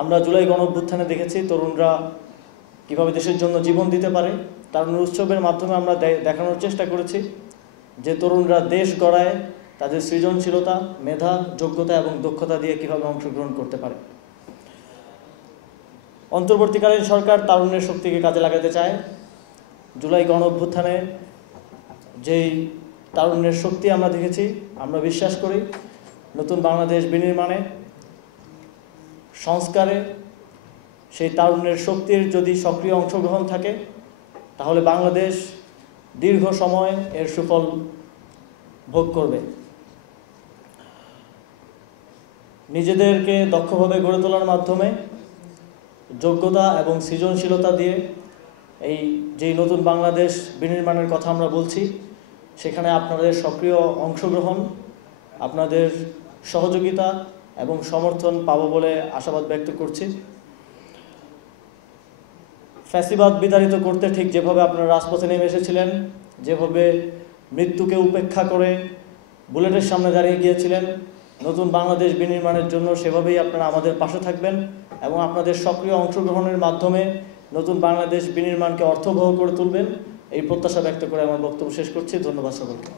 আমরা জুলাই গণঅভ্যুত্থানে দেখেছি তরুণরা কীভাবে দেশের জন্য জীবন দিতে পারে। তারুণ্য উৎসবের মাধ্যমে আমরা দেখানোর চেষ্টা করেছি যে তরুণরা দেশ গড়ায় তাদের সৃজনশীলতা, মেধা, যোগ্যতা এবং দক্ষতা দিয়ে কীভাবে অংশগ্রহণ করতে পারে। অন্তর্বর্তীকালীন সরকার তারুণ্যের শক্তিকে কাজে লাগাতে চায়। জুলাই গণঅভ্যুত্থানে যেই তারুণ্যের শক্তি আমরা দেখেছি, আমরা বিশ্বাস করি নতুন বাংলাদেশ বিনির্মাণে, সংস্কারে সেই তারুণ্যের শক্তির যদি সক্রিয় অংশগ্রহণ থাকে তাহলে বাংলাদেশ দীর্ঘ সময় এর সুফল ভোগ করবে। নিজেদেরকে দক্ষভাবে গড়ে তোলার মাধ্যমে, যোগ্যতা এবং সৃজনশীলতা দিয়ে এই যেই নতুন বাংলাদেশ বিনির্মাণের কথা আমরা বলছি, সেখানে আপনাদের সক্রিয় অংশগ্রহণ, আপনাদের সহযোগিতা এবং সমর্থন পাবো বলে আশাবাদ ব্যক্ত করছি। ফ্যাসিবাদ বিতাড়িত করতে ঠিক যেভাবে আপনারা রাজপথে নেমে এসেছিলেন, যেভাবে মৃত্যুকে উপেক্ষা করে বুলেটের সামনে দাঁড়িয়ে গিয়েছিলেন নতুন বাংলাদেশ বিনির্মাণের জন্য, সেভাবেই আপনারা আমাদের পাশে থাকবেন এবং আপনাদের সক্রিয় অংশগ্রহণের মাধ্যমে নতুন বাংলাদেশ বিনির্মাণকে অর্থবহ করে তুলবেন, এই প্রত্যাশা ব্যক্ত করে আমার বক্তব্য শেষ করছি। ধন্যবাদ সকলকে।